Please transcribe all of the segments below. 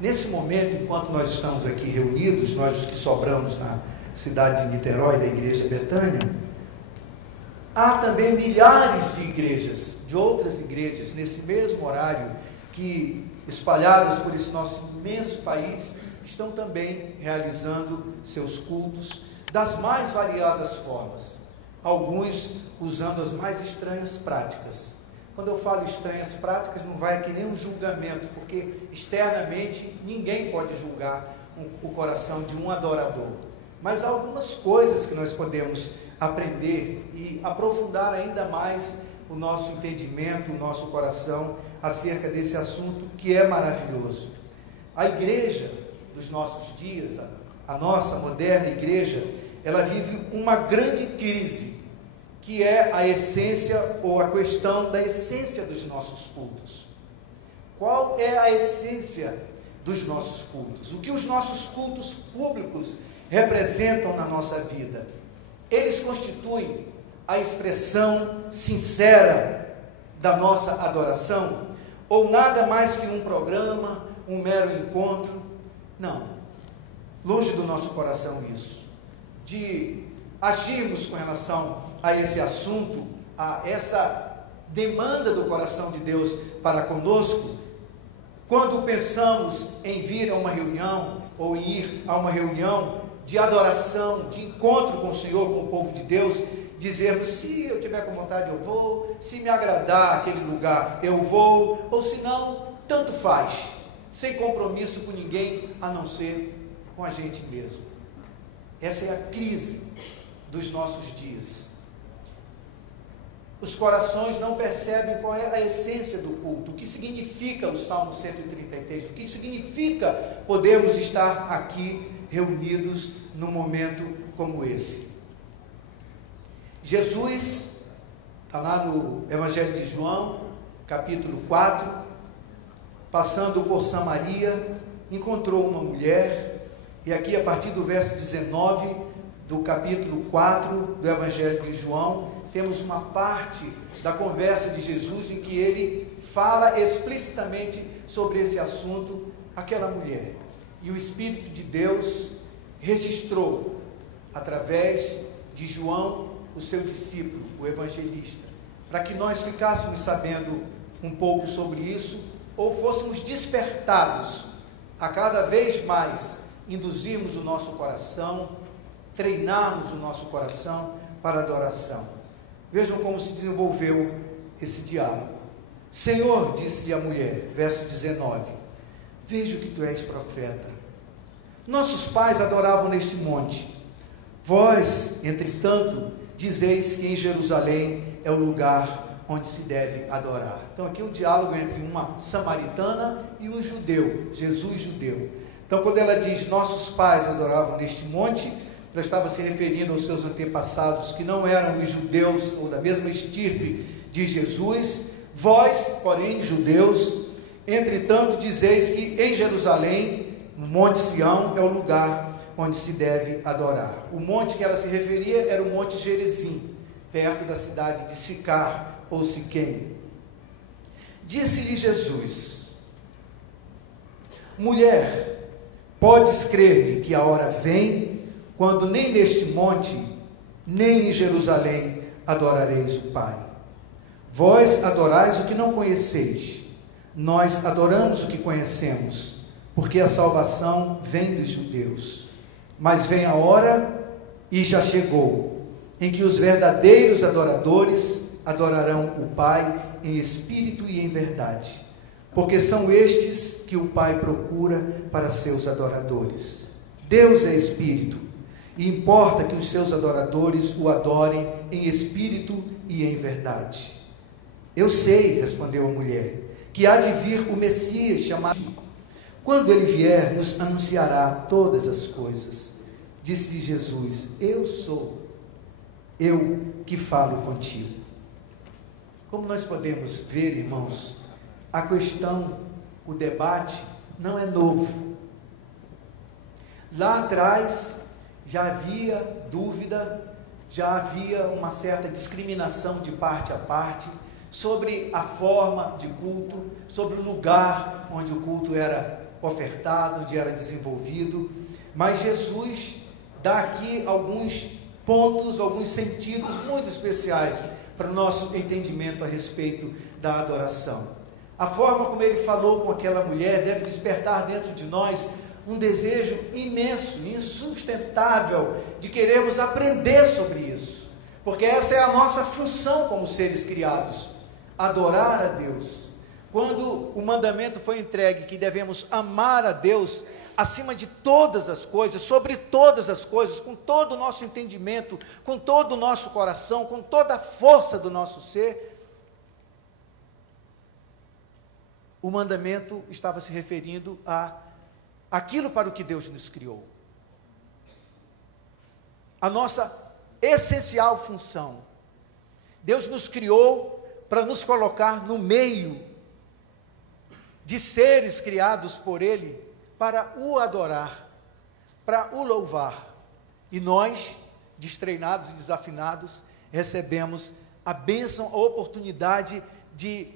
Nesse momento, enquanto nós estamos aqui reunidos, nós os que sobramos na cidade de Niterói, da igreja Betânia, há também milhares de igrejas, de outras igrejas, nesse mesmo horário, que espalhadas por esse nosso imenso país, estão também realizando seus cultos das mais variadas formas, alguns usando as mais estranhas práticas. Quando eu falo estranhas práticas, não vai aqui nenhum julgamento, porque externamente ninguém pode julgar o coração de um adorador, mas há algumas coisas que nós podemos aprender e aprofundar ainda mais o nosso entendimento, o nosso coração acerca desse assunto que é maravilhoso. A igreja dos nossos dias, a nossa moderna igreja, ela vive uma grande crise, que é a essência ou a questão da essência dos nossos cultos. Qual é a essência dos nossos cultos? O que os nossos cultos públicos representam na nossa vida? Eles constituem a expressão sincera da nossa adoração? Ou nada mais que um programa, um mero encontro? Não, longe do nosso coração isso, de agirmos com relação a esse assunto, a essa demanda do coração de Deus para conosco, quando pensamos em vir a uma reunião, ou em ir a uma reunião de adoração, de encontro com o Senhor, com o povo de Deus, dizermos, se eu tiver com vontade eu vou, se me agradar aquele lugar eu vou, ou se não, tanto faz, sem compromisso com ninguém, a não ser com a gente mesmo. Essa é a crise dos nossos dias. Os corações não percebem qual é a essência do culto, o que significa o Salmo 133, o que significa podermos estar aqui reunidos num momento como esse. Jesus, está lá no Evangelho de João, capítulo 4, passando por Samaria, encontrou uma mulher, e aqui a partir do verso 19, do capítulo 4 do Evangelho de João, temos uma parte da conversa de Jesus em que ele fala explicitamente sobre esse assunto, aquela mulher. E o Espírito de Deus registrou, através de João, o seu discípulo, o evangelista, para que nós ficássemos sabendo um pouco sobre isso, ou fôssemos despertados a cada vez mais induzirmos o nosso coração, treinarmos o nosso coração para a adoração. Vejam como se desenvolveu esse diálogo. Senhor, disse-lhe a mulher, verso 19, vejo que tu és profeta. Nossos pais adoravam neste monte. Vós, entretanto, dizeis que em Jerusalém é o lugar onde se deve adorar. Então aqui o diálogo entre uma samaritana e um judeu, Jesus judeu. Então quando ela diz, nossos pais adoravam neste monte, ela estava se referindo aos seus antepassados, que não eram os judeus, ou da mesma estirpe de Jesus. Vós, porém, judeus, entretanto, dizeis que em Jerusalém, no Monte Sião, é o lugar onde se deve adorar. O monte que ela se referia era o Monte Gerizim, perto da cidade de Sicar, ou Siquém. Disse-lhe Jesus, mulher, podes crer-me que a hora vem, quando nem neste monte, nem em Jerusalém adorareis o Pai. Vós adorais o que não conheceis, nós adoramos o que conhecemos, porque a salvação vem dos judeus. Mas vem a hora, e já chegou, em que os verdadeiros adoradores adorarão o Pai em espírito e em verdade, porque são estes que o Pai procura para seus adoradores. Deus é espírito, e importa que os seus adoradores o adorem em espírito e em verdade. Eu sei, respondeu a mulher, que há de vir o Messias chamado. Quando ele vier, nos anunciará todas as coisas. Disse-lhe Jesus, eu sou, eu que falo contigo. Como nós podemos ver, irmãos, a questão, o debate não é novo. Lá atrás já havia dúvida, já havia uma certa discriminação de parte a parte sobre a forma de culto, sobre o lugar onde o culto era ofertado, onde era desenvolvido, mas Jesus dá aqui alguns pontos, alguns sentidos muito especiais para o nosso entendimento a respeito da adoração. A forma como ele falou com aquela mulher deve despertar dentro de nós um desejo imenso, insustentável, de querermos aprender sobre isso, porque essa é a nossa função como seres criados, adorar a Deus. Quando o mandamento foi entregue que devemos amar a Deus acima de todas as coisas, sobre todas as coisas, com todo o nosso entendimento, com todo o nosso coração, com toda a força do nosso ser, o mandamento estava se referindo a aquilo para o que Deus nos criou. A nossa essencial função. Deus nos criou para nos colocar no meio de seres criados por Ele, para o adorar, para o louvar. E nós, destreinados e desafinados, recebemos a bênção, a oportunidade de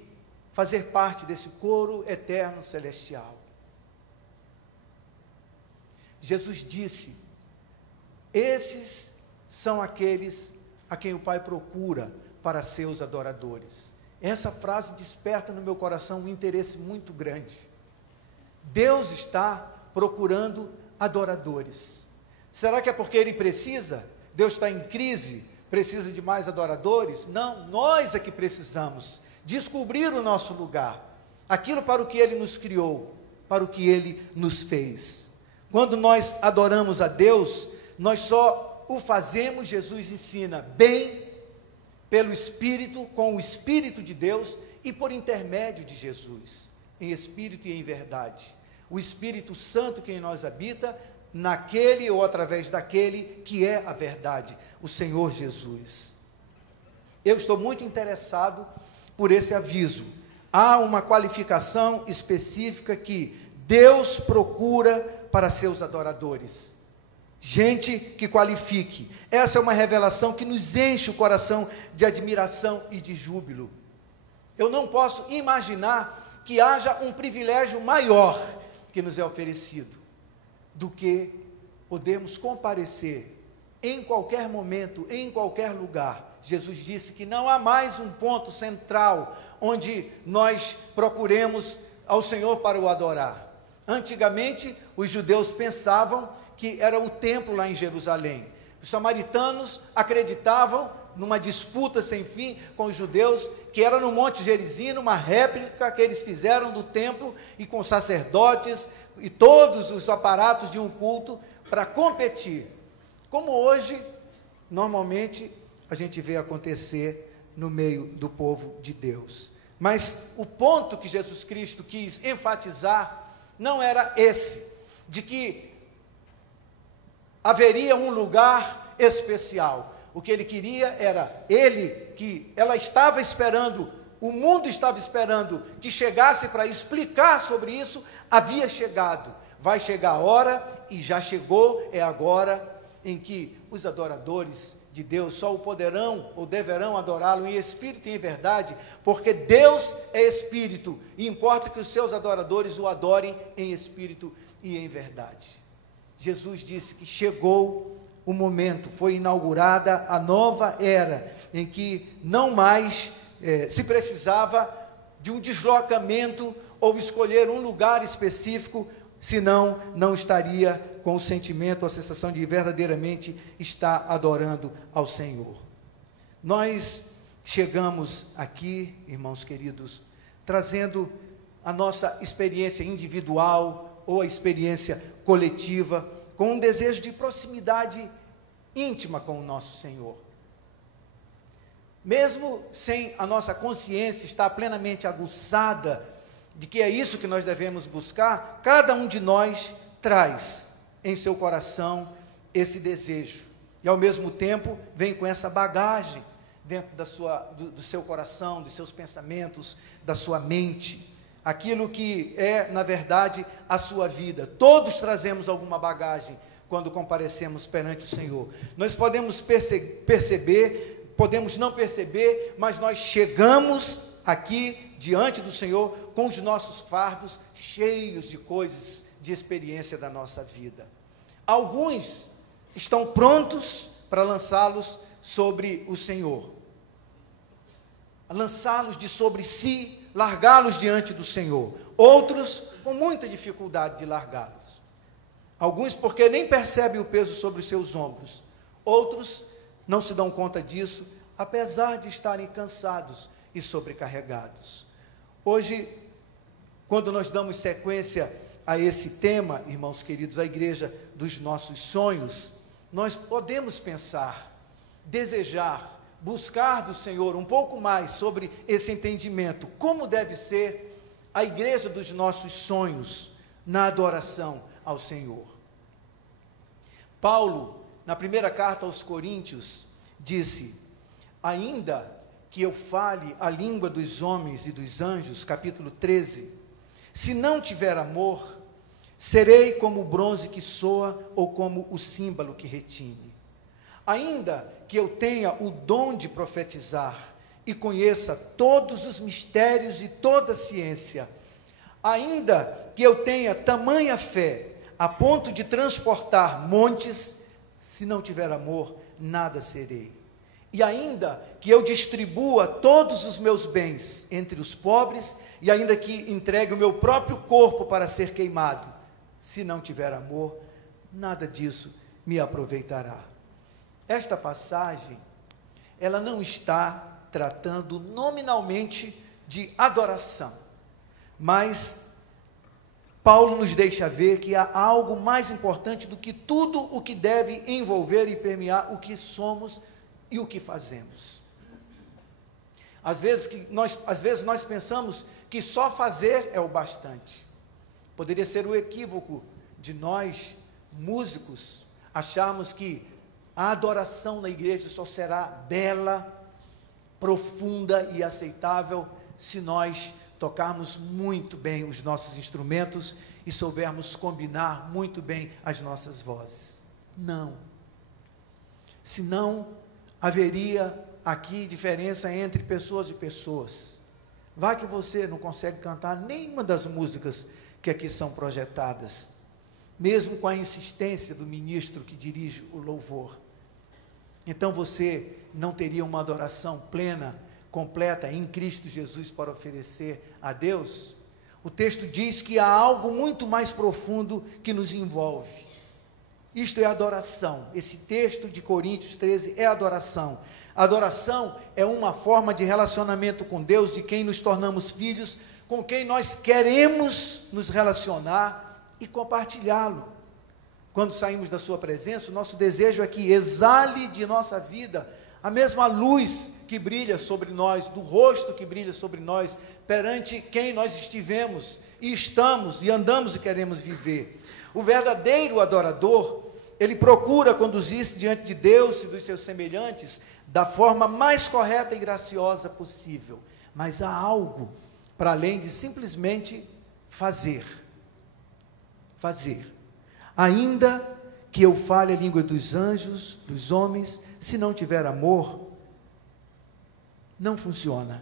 fazer parte desse coro eterno celestial. Jesus disse: esses são aqueles a quem o Pai procura para seus adoradores. Essa frase desperta no meu coração um interesse muito grande. Deus está procurando adoradores. Será que é porque Ele precisa? Deus está em crise, precisa de mais adoradores? Não, nós é que precisamos descobrir o nosso lugar, aquilo para o que Ele nos criou, para o que Ele nos fez. Quando nós adoramos a Deus, nós só o fazemos, Jesus ensina, bem, pelo Espírito, com o Espírito de Deus e por intermédio de Jesus, em Espírito e em verdade. O Espírito Santo que em nós habita, naquele ou através daquele que é a verdade, o Senhor Jesus. Eu estou muito interessado por esse aviso. Há uma qualificação específica que Deus procura para seus adoradores. Gente que qualifique. Essa é uma revelação que nos enche o coração de admiração e de júbilo. Eu não posso imaginar que haja um privilégio maior que nos é oferecido do que podermos comparecer em qualquer momento, em qualquer lugar. Jesus disse que não há mais um ponto central onde nós procuremos ao Senhor para o adorar. Antigamente, os judeus pensavam que era o templo lá em Jerusalém. Os samaritanos acreditavam, numa disputa sem fim com os judeus, que era no Monte Gerizim, uma réplica que eles fizeram do templo, e com sacerdotes e todos os aparatos de um culto para competir. Como hoje, normalmente, a gente vê acontecer no meio do povo de Deus. Mas o ponto que Jesus Cristo quis enfatizar não era esse, de que haveria um lugar especial. O que ele queria era ela estava esperando, o mundo estava esperando que chegasse para explicar sobre isso, havia chegado. Vai chegar a hora, e já chegou, é agora, em que os adoradores de Deus só o poderão ou deverão adorá-lo em espírito e em verdade, porque Deus é espírito, e importa que os seus adoradores o adorem em espírito e em verdade. Jesus disse que chegou o momento, foi inaugurada a nova era, em que não mais se precisava de um deslocamento ou escolher um lugar específico, senão não estaria com o sentimento, a sensação de verdadeiramente estar adorando ao Senhor. Nós chegamos aqui, irmãos queridos, trazendo a nossa experiência individual ou a experiência coletiva, com um desejo de proximidade íntima com o nosso Senhor. Mesmo sem a nossa consciência estar plenamente aguçada de que é isso que nós devemos buscar, cada um de nós traz em seu coração esse desejo, e ao mesmo tempo vem com essa bagagem dentro do seu coração, dos seus pensamentos, da sua mente, aquilo que é, na verdade, a sua vida. Todos trazemos alguma bagagem quando comparecemos perante o Senhor. Nós podemos perceber, podemos não perceber, mas nós chegamos aqui diante do Senhor com os nossos fardos cheios de coisas, de experiência da nossa vida. Alguns estão prontos para lançá-los sobre o Senhor, lançá-los de sobre si, largá-los diante do Senhor. Outros com muita dificuldade de largá-los. Alguns porque nem percebem o peso sobre os seus ombros. Outros não se dão conta disso, apesar de estarem cansados e sobrecarregados. Hoje, quando nós damos sequência a esse tema, irmãos queridos, a igreja dos nossos sonhos, nós podemos pensar, desejar, buscar do Senhor um pouco mais sobre esse entendimento, como deve ser a igreja dos nossos sonhos na adoração ao Senhor. Paulo, na primeira carta aos Coríntios, disse: ainda que eu fale a língua dos homens e dos anjos, capítulo 13, se não tiver amor, serei como o bronze que soa ou como o símbolo que retine. Ainda que eu tenha o dom de profetizar e conheça todos os mistérios e toda a ciência, ainda que eu tenha tamanha fé a ponto de transportar montes, se não tiver amor, nada serei. E ainda que eu distribua todos os meus bens entre os pobres, e ainda que entregue o meu próprio corpo para ser queimado, se não tiver amor, nada disso me aproveitará. Esta passagem, ela não está tratando nominalmente de adoração, mas Paulo nos deixa ver que há algo mais importante do que tudo o que deve envolver e permear o que somos e o que fazemos. Às vezes nós pensamos que só fazer é o bastante. Poderia ser o equívoco de nós, músicos, acharmos que a adoração na igreja só será bela, profunda e aceitável se nós tocarmos muito bem os nossos instrumentos e soubermos combinar muito bem as nossas vozes. Não. Senão, haveria aqui diferença entre pessoas e pessoas. Vai que você não consegue cantar nenhuma das músicas que aqui são projetadas, mesmo com a insistência do ministro que dirige o louvor. Então você não teria uma adoração plena, completa em Cristo Jesus para oferecer a Deus? O texto diz que há algo muito mais profundo que nos envolve. Isto é adoração. Esse texto de Coríntios 13 é adoração. Adoração é uma forma de relacionamento com Deus, de quem nos tornamos filhos, com quem nós queremos nos relacionar e compartilhá-lo. Quando saímos da sua presença, o nosso desejo é que exale de nossa vida a mesma luz que brilha sobre nós, do rosto que brilha sobre nós, perante quem nós estivemos e estamos e andamos e queremos viver. O verdadeiro adorador, ele procura conduzir-se diante de Deus e dos seus semelhantes da forma mais correta e graciosa possível. Mas há algo para além de simplesmente fazer. Fazer. Ainda que eu fale a língua dos anjos, dos homens, se não tiver amor, não funciona.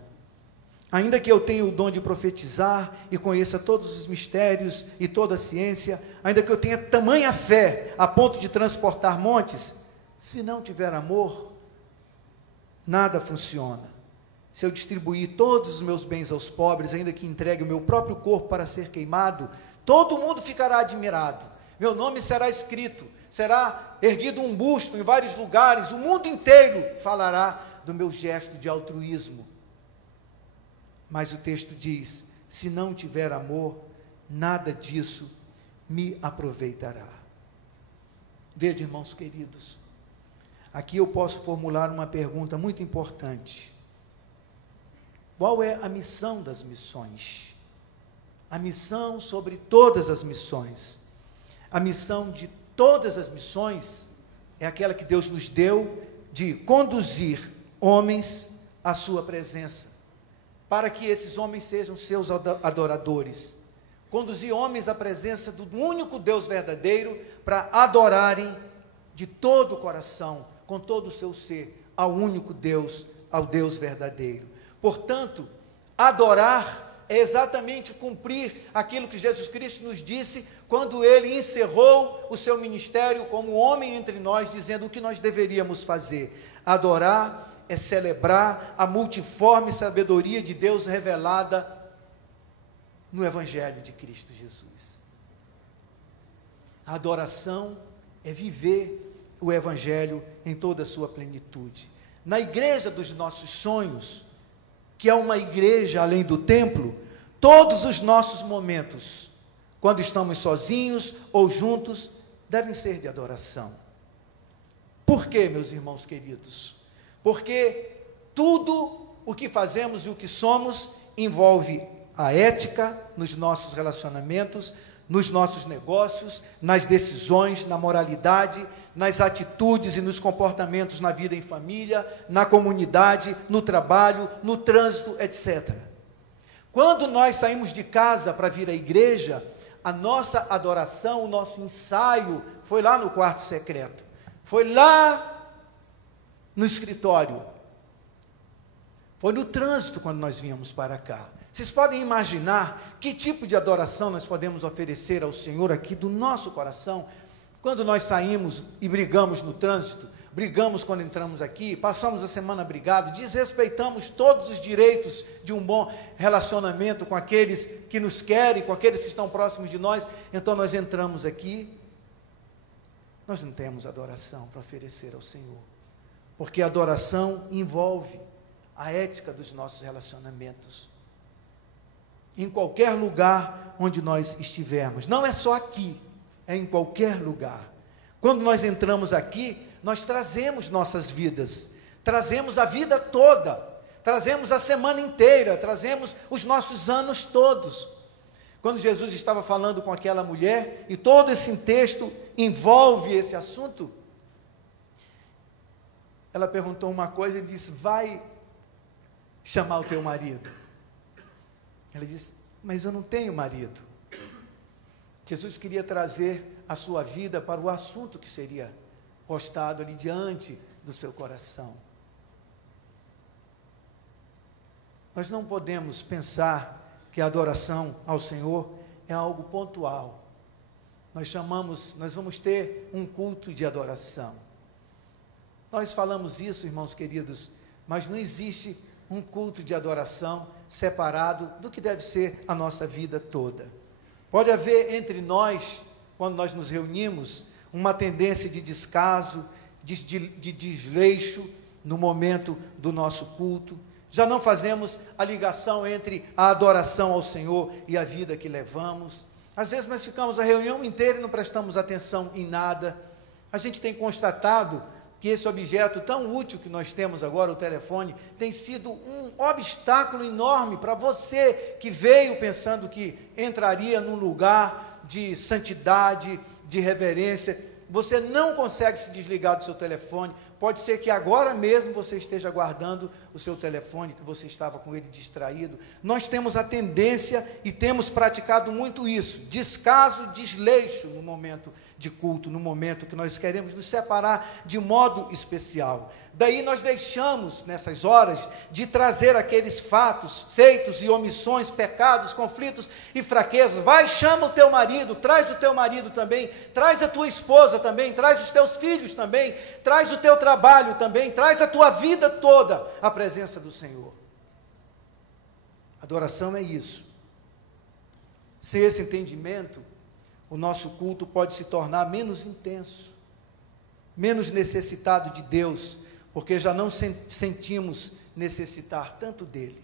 Ainda que eu tenha o dom de profetizar e conheça todos os mistérios e toda a ciência, ainda que eu tenha tamanha fé a ponto de transportar montes, se não tiver amor, nada funciona. Se eu distribuir todos os meus bens aos pobres, ainda que entregue o meu próprio corpo para ser queimado, todo mundo ficará admirado. Meu nome será escrito, será erguido um busto em vários lugares, o mundo inteiro falará do meu gesto de altruísmo. Mas o texto diz: se não tiver amor, nada disso me aproveitará. Veja, irmãos queridos, aqui eu posso formular uma pergunta muito importante. Qual é a missão das missões? A missão sobre todas as missões. A missão de todas as missões é aquela que Deus nos deu de conduzir homens à sua presença, para que esses homens sejam seus adoradores. Conduzir homens à presença do único Deus verdadeiro, para adorarem de todo o coração, com todo o seu ser, ao único Deus, ao Deus verdadeiro. Portanto, Adorar é exatamente cumprir aquilo que Jesus Cristo nos disse quando ele encerrou o seu ministério como homem entre nós, dizendo o que nós deveríamos fazer. Adorar é celebrar a multiforme sabedoria de Deus revelada no Evangelho de Cristo Jesus. A adoração é viver o Evangelho em toda a sua plenitude. Na igreja dos nossos sonhos, que é uma igreja além do templo, todos os nossos momentos, quando estamos sozinhos ou juntos, devem ser de adoração. Por quê, meus irmãos queridos? Porque tudo o que fazemos e o que somos envolve a ética nos nossos relacionamentos, nos nossos negócios, nas decisões, na moralidade, nas atitudes e nos comportamentos na vida em família, na comunidade, no trabalho, no trânsito, etc. Quando nós saímos de casa para vir à igreja, a nossa adoração, o nosso ensaio foi lá no quarto secreto, foi lá no escritório, foi no trânsito quando nós viemos para cá. Vocês podem imaginar que tipo de adoração nós podemos oferecer ao Senhor aqui do nosso coração, quando nós saímos e brigamos no trânsito, brigamos quando entramos aqui, passamos a semana brigado, desrespeitamos todos os direitos de um bom relacionamento com aqueles que nos querem, com aqueles que estão próximos de nós, então nós entramos aqui, nós não temos adoração para oferecer ao Senhor, porque a adoração envolve a ética dos nossos relacionamentos, em qualquer lugar onde nós estivermos, não é só aqui, é em qualquer lugar. Quando nós entramos aqui, nós trazemos nossas vidas, trazemos a vida toda, trazemos a semana inteira, trazemos os nossos anos todos. Quando Jesus estava falando com aquela mulher, e todo esse texto envolve esse assunto, ela perguntou uma coisa e disse: vai chamar o teu marido. Ela disse: mas eu não tenho marido. Jesus queria trazer a sua vida para o assunto que seria postado ali diante do seu coração. Nós não podemos pensar que a adoração ao Senhor é algo pontual. Nós vamos ter um culto de adoração. Nós falamos isso, irmãos queridos, mas não existe um culto de adoração separado do que deve ser a nossa vida toda. Pode haver entre nós, quando nós nos reunimos, uma tendência de descaso, de desleixo no momento do nosso culto. Já não fazemos a ligação entre a adoração ao Senhor e a vida que levamos. Às vezes nós ficamos a reunião inteira e não prestamos atenção em nada. A gente tem constatado que esse objeto tão útil que nós temos agora, o telefone, tem sido um obstáculo enorme para você que veio pensando que entraria num lugar de santidade, de reverência. Você não consegue se desligar do seu telefone. Pode ser que agora mesmo você esteja guardando o seu telefone, que você estava com ele distraído. Nós temos a tendência e temos praticado muito isso, descaso, desleixo no momento de culto, no momento que nós queremos nos separar de modo especial. Daí nós deixamos, nessas horas, de trazer aqueles fatos, feitos e omissões, pecados, conflitos e fraquezas. Vai, chama o teu marido, traz o teu marido também, traz a tua esposa também, traz os teus filhos também, traz o teu trabalho também, traz a tua vida toda à presença do Senhor. Adoração é isso. Sem esse entendimento, o nosso culto pode se tornar menos intenso, menos necessitado de Deus, porque já não sentimos necessitar tanto dele.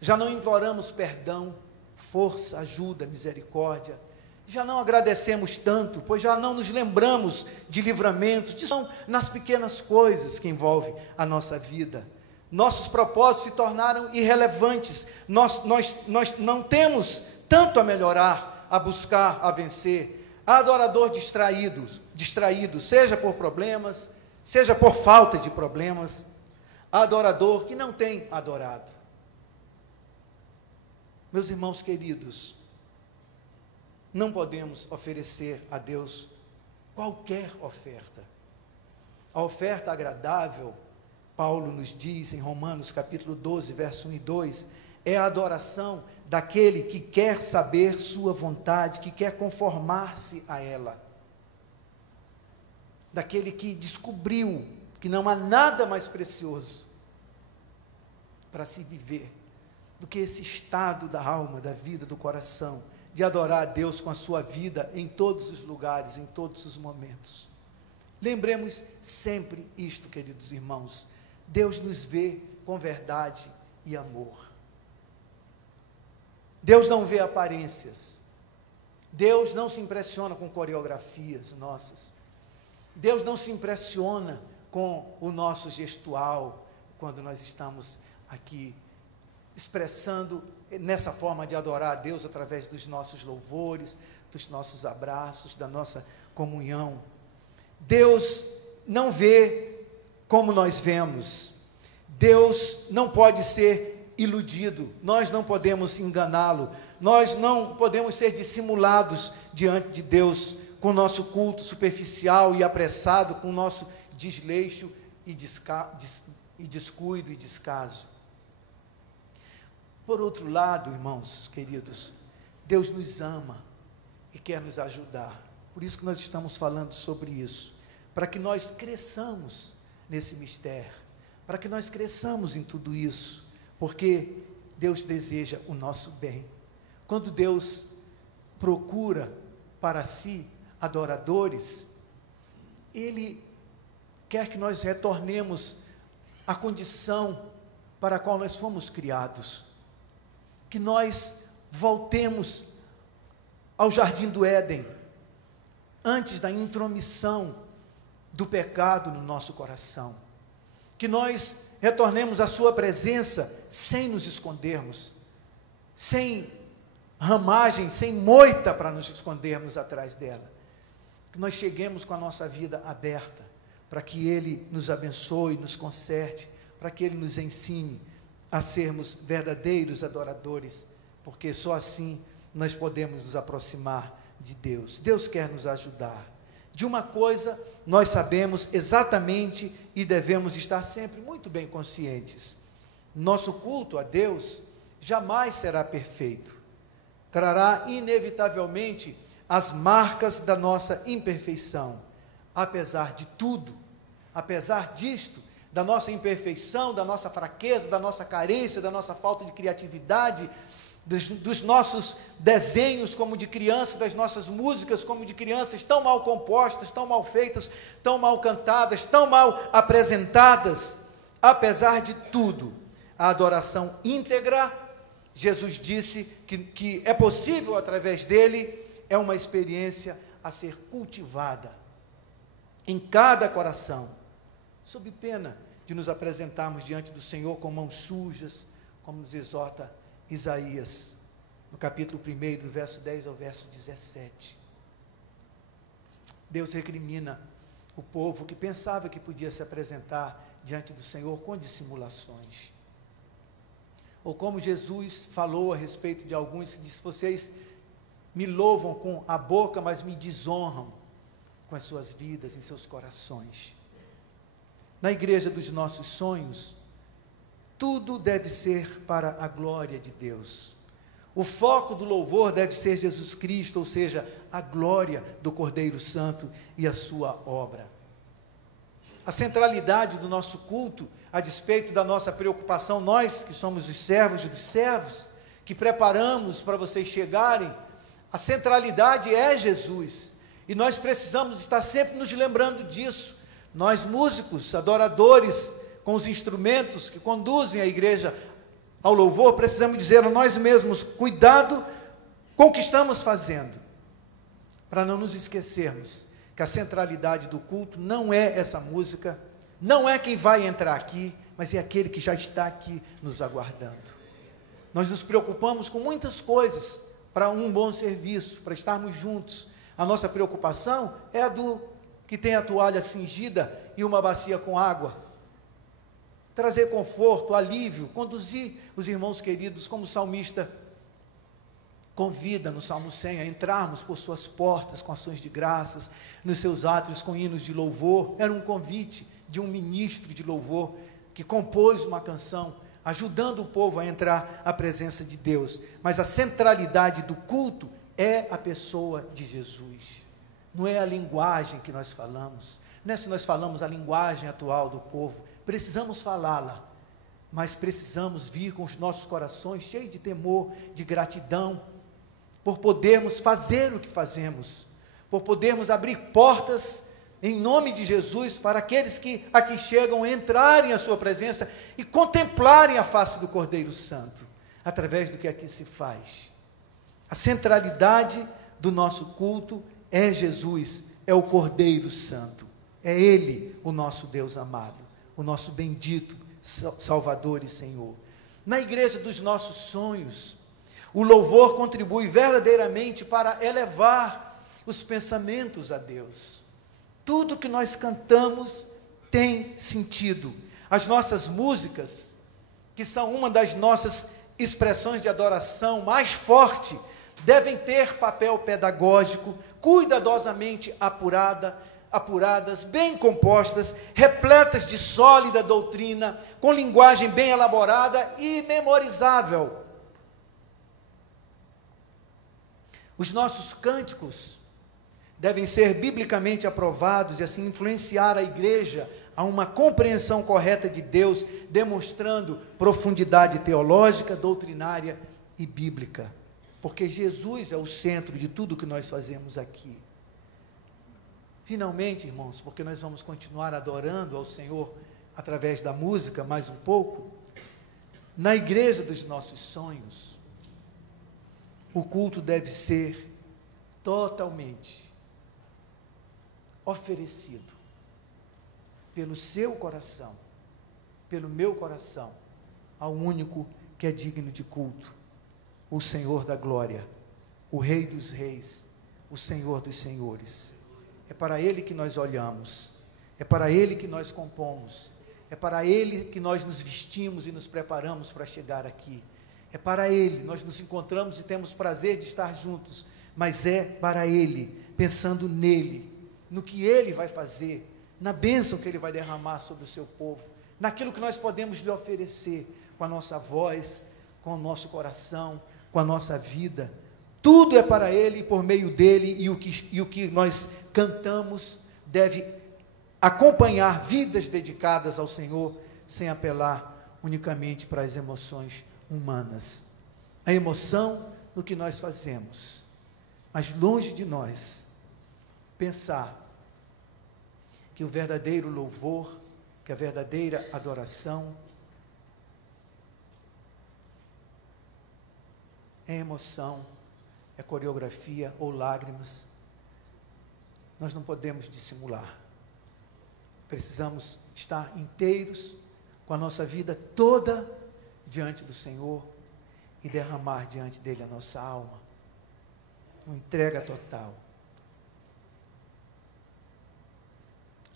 Já não imploramos perdão, força, ajuda, misericórdia. Já não agradecemos tanto, pois já não nos lembramos de livramentos, são nas pequenas coisas que envolvem a nossa vida. Nossos propósitos se tornaram irrelevantes. Nós não temos tanto a melhorar, a buscar, a vencer. Adorador distraído, seja por problemas, seja por falta de problemas, adorador que não tem adorado. Meus irmãos queridos, não podemos oferecer a Deus qualquer oferta. A oferta agradável Paulo nos diz em Romanos capítulo 12, verso 1 e 2, é a adoração daquele que quer saber sua vontade, que quer conformar-se a ela. Daquele que descobriu que não há nada mais precioso para se viver do que esse estado da alma, da vida, do coração, de adorar a Deus com a sua vida em todos os lugares, em todos os momentos. Lembremos sempre isto, queridos irmãos, Deus nos vê com verdade e amor. Deus não vê aparências, Deus não se impressiona com coreografias nossas, Deus não se impressiona com o nosso gestual, quando nós estamos aqui expressando nessa forma de adorar a Deus através dos nossos louvores, dos nossos abraços, da nossa comunhão. Deus não vê como nós vemos, Deus não pode ser iludido, nós não podemos enganá-lo, nós não podemos ser dissimulados diante de Deus com o nosso culto superficial e apressado, com o nosso desleixo e descuido e descaso. Por outro lado, irmãos queridos, Deus nos ama e quer nos ajudar. Por isso que nós estamos falando sobre isso, para que nós cresçamos nesse mistério, para que nós cresçamos em tudo isso, porque Deus deseja o nosso bem. Quando Deus procura para si adoradores, Ele quer que nós retornemos à condição para a qual nós fomos criados, que nós voltemos ao jardim do Éden, antes da intromissão do pecado no nosso coração, que nós retornemos à sua presença sem nos escondermos, sem ramagem, sem moita para nos escondermos atrás dela, que nós cheguemos com a nossa vida aberta, para que Ele nos abençoe, nos conserte, para que Ele nos ensine a sermos verdadeiros adoradores, porque só assim nós podemos nos aproximar de Deus. Deus quer nos ajudar. De uma coisa nós sabemos exatamente e devemos estar sempre muito bem conscientes: nosso culto a Deus jamais será perfeito, trará inevitavelmente as marcas da nossa imperfeição. Apesar de tudo, apesar disto, da nossa imperfeição, da nossa fraqueza, da nossa carência, da nossa falta de criatividade, dos nossos desenhos como de criança, das nossas músicas como de crianças, tão mal compostas, tão mal feitas, tão mal cantadas, tão mal apresentadas, apesar de tudo, a adoração íntegra, Jesus disse que é possível através dele, é uma experiência a ser cultivada em cada coração, sob pena de nos apresentarmos diante do Senhor com mãos sujas, como nos exorta Isaías, no capítulo 1, do verso 10 ao verso 17. Deus recrimina o povo que pensava que podia se apresentar diante do Senhor com dissimulações. Ou como Jesus falou a respeito de alguns, que disse: vocês me louvam com a boca, mas me desonram com as suas vidas, em seus corações. Na igreja dos nossos sonhos, tudo deve ser para a glória de Deus. O foco do louvor deve ser Jesus Cristo, ou seja, a glória do Cordeiro Santo e a sua obra. A centralidade do nosso culto, a despeito da nossa preocupação, nós que somos os servos dos servos, que preparamos para vocês chegarem, a centralidade é Jesus, e nós precisamos estar sempre nos lembrando disso. Nós músicos, adoradores, com os instrumentos que conduzem a igreja ao louvor, precisamos dizer a nós mesmos: cuidado com o que estamos fazendo, para não nos esquecermos que a centralidade do culto não é essa música, não é quem vai entrar aqui, mas é aquele que já está aqui nos aguardando. Nós nos preocupamos com muitas coisas para um bom serviço, para estarmos juntos. A nossa preocupação é a do que tem a toalha cingida e uma bacia com água. Trazer conforto, alívio, conduzir os irmãos queridos, como o salmista convida no Salmo 100 a entrarmos por suas portas com ações de graças, nos seus átrios com hinos de louvor. Era um convite de um ministro de louvor que compôs uma canção, ajudando o povo a entrar à presença de Deus. Mas a centralidade do culto é a pessoa de Jesus. Não é a linguagem que nós falamos, não é se nós falamos a linguagem atual do povo, precisamos falá-la, mas precisamos vir com os nossos corações cheios de temor, de gratidão, por podermos fazer o que fazemos, por podermos abrir portas em nome de Jesus para aqueles que aqui chegam entrarem à sua presença e contemplarem a face do Cordeiro Santo, através do que aqui se faz. A centralidade do nosso culto é Jesus, é o Cordeiro Santo, é Ele o nosso Deus amado, o nosso bendito Salvador e Senhor. Na igreja dos nossos sonhos, o louvor contribui verdadeiramente para elevar os pensamentos a Deus. Tudo que nós cantamos tem sentido. As nossas músicas, que são uma das nossas expressões de adoração mais forte, devem ter papel pedagógico, cuidadosamente apuradas, bem compostas, repletas de sólida doutrina, com linguagem bem elaborada e memorizável. Os nossos cânticos devem ser biblicamente aprovados e assim influenciar a igreja a uma compreensão correta de Deus, demonstrando profundidade teológica, doutrinária e bíblica, porque Jesus é o centro de tudo que nós fazemos aqui. Finalmente, irmãos, porque nós vamos continuar adorando ao Senhor através da música mais um pouco, na igreja dos nossos sonhos, o culto deve ser totalmente oferecido pelo seu coração, pelo meu coração, ao único que é digno de culto, o Senhor da glória, o Rei dos reis, o Senhor dos senhores. É para Ele que nós olhamos, é para Ele que nós compomos, é para Ele que nós nos vestimos e nos preparamos para chegar aqui. É para Ele, nós nos encontramos e temos prazer de estar juntos, mas é para Ele, pensando nele, no que Ele vai fazer, na bênção que Ele vai derramar sobre o seu povo, naquilo que nós podemos lhe oferecer, com a nossa voz, com o nosso coração, com a nossa vida. Tudo é para Ele e por meio dEle, e o que nós cantamos deve acompanhar vidas dedicadas ao Senhor, sem apelar unicamente para as emoções humanas. A emoção no que nós fazemos, mas longe de nós pensar que o verdadeiro louvor, que a verdadeira adoração é emoção, é coreografia ou lágrimas. Nós não podemos dissimular. Precisamos estar inteiros, com a nossa vida toda diante do Senhor e derramar diante dele a nossa alma, uma entrega total.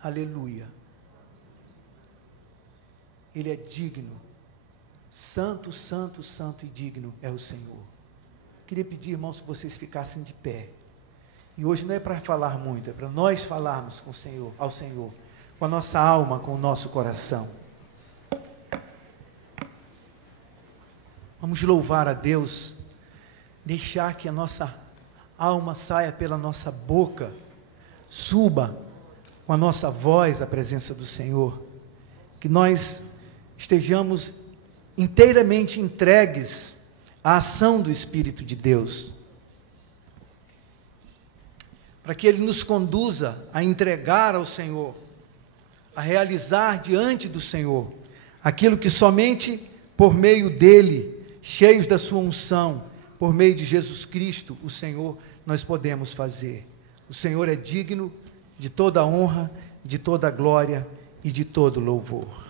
Aleluia. Ele é digno, santo, santo, santo e digno é o Senhor. Queria pedir, irmãos, que vocês ficassem de pé. E hoje não é para falar muito, é para nós falarmos com o Senhor, ao Senhor, com a nossa alma, com o nosso coração. Vamos louvar a Deus, deixar que a nossa alma saia pela nossa boca, suba com a nossa voz à presença do Senhor, que nós estejamos inteiramente entregues à ação do Espírito de Deus, para que Ele nos conduza a entregar ao Senhor, a realizar diante do Senhor, aquilo que somente por meio dEle, cheios da sua unção, por meio de Jesus Cristo, o Senhor, nós podemos fazer. O Senhor é digno de toda a honra, de toda a glória e de todo louvor.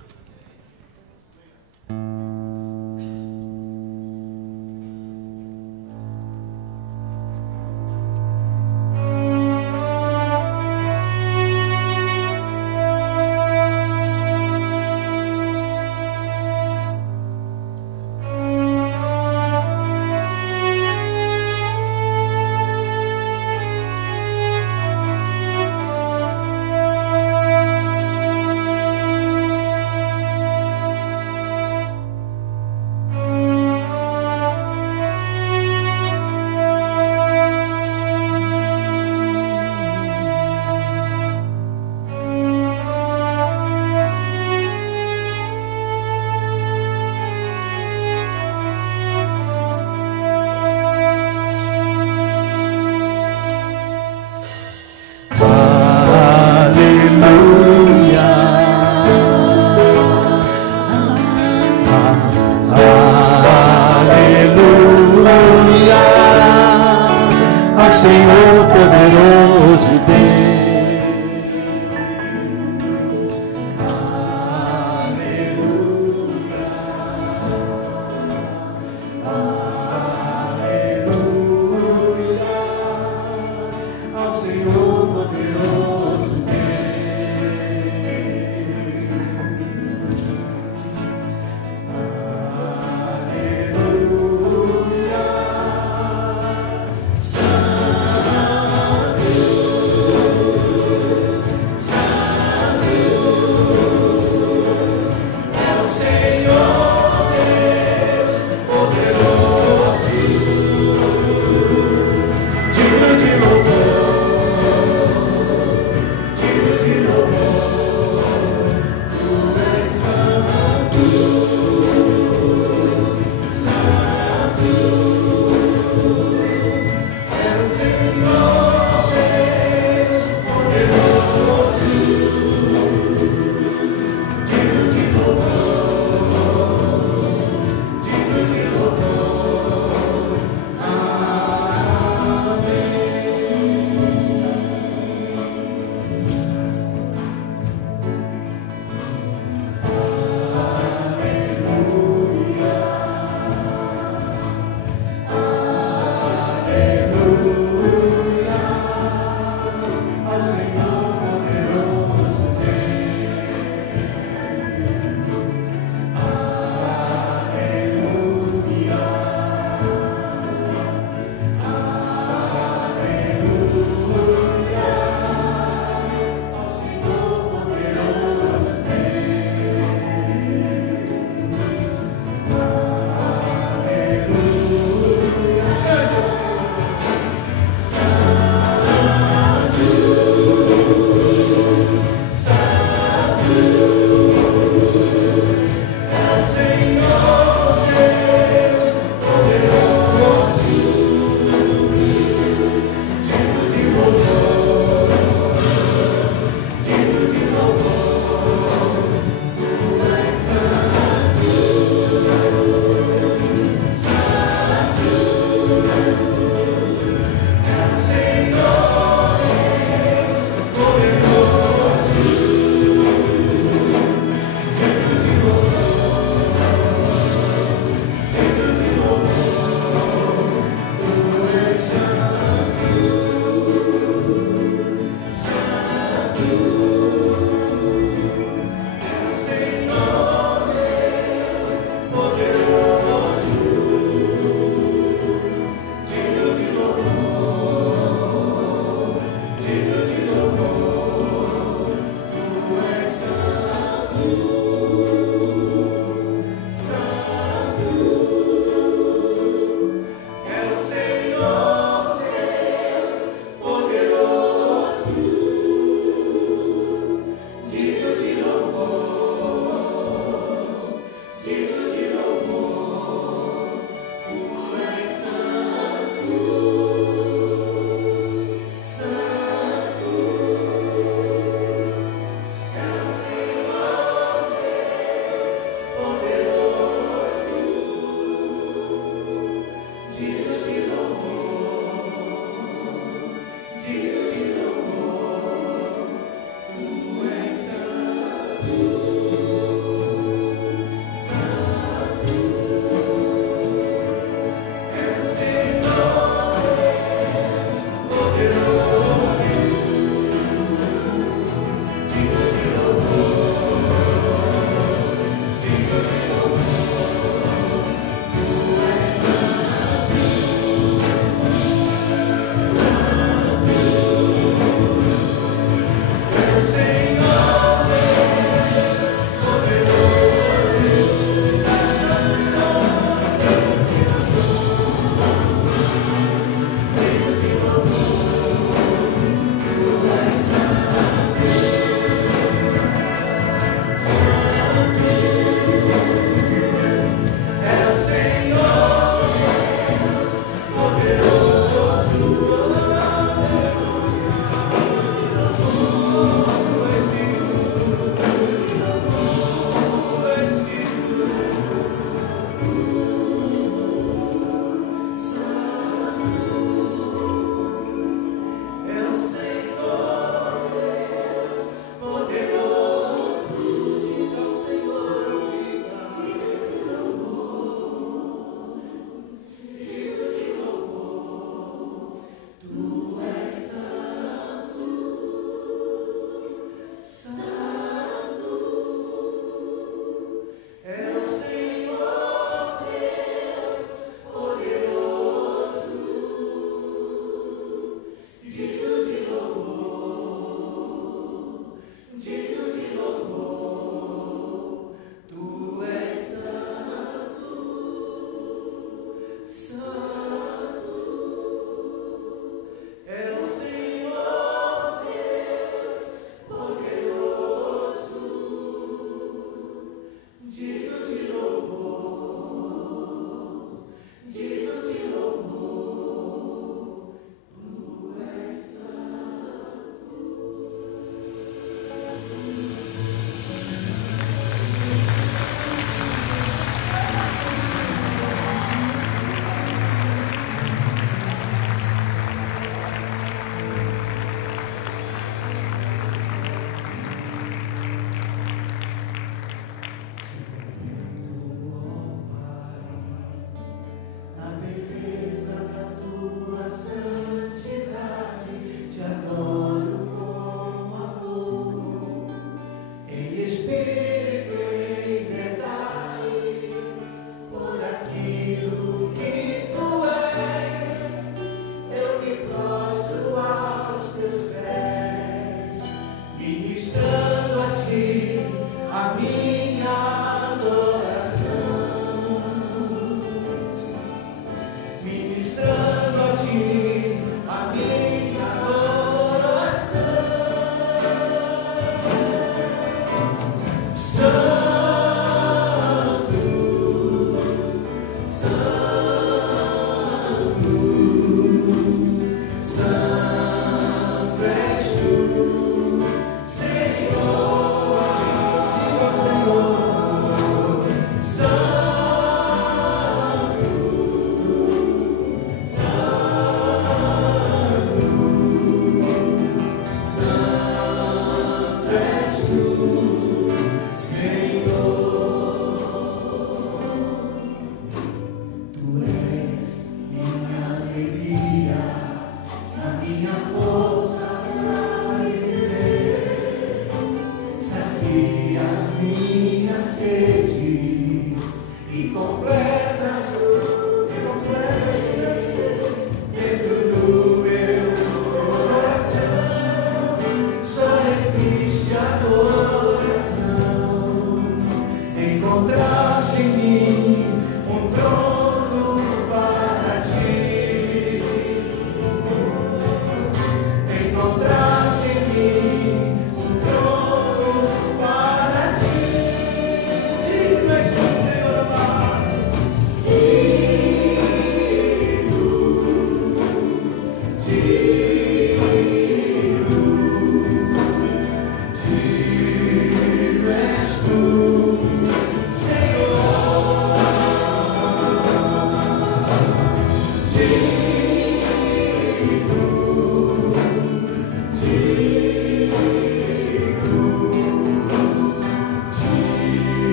Senhor poderoso Deus.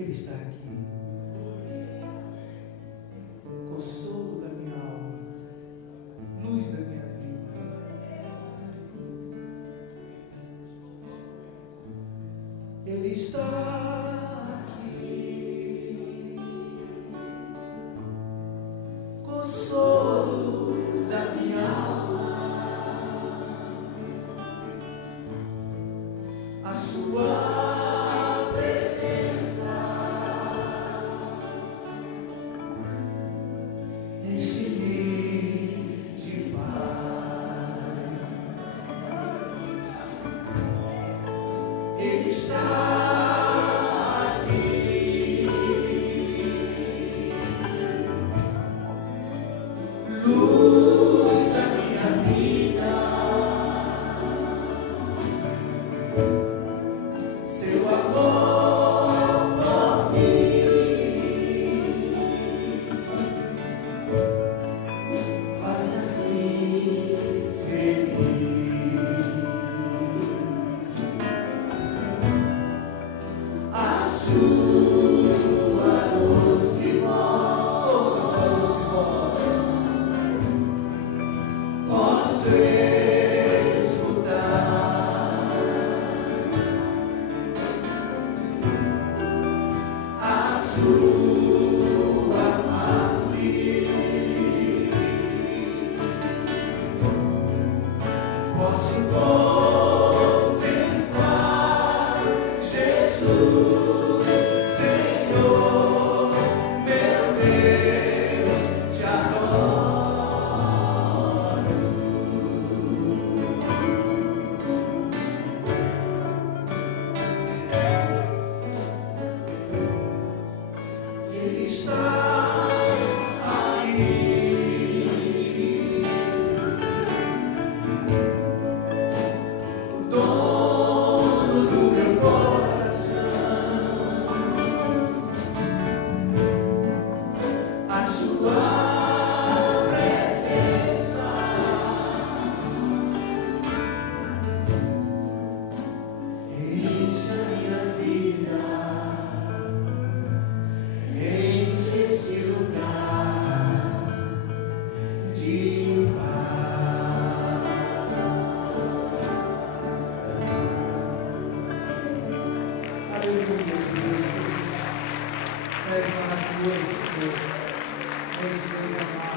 Ele está aqui, consolo da minha alma, luz da minha vida. Ele está aqui, consolo da minha alma, a sua Ele está aqui, luz da minha vida. És maravilhoso, Senhor. És Deus amado.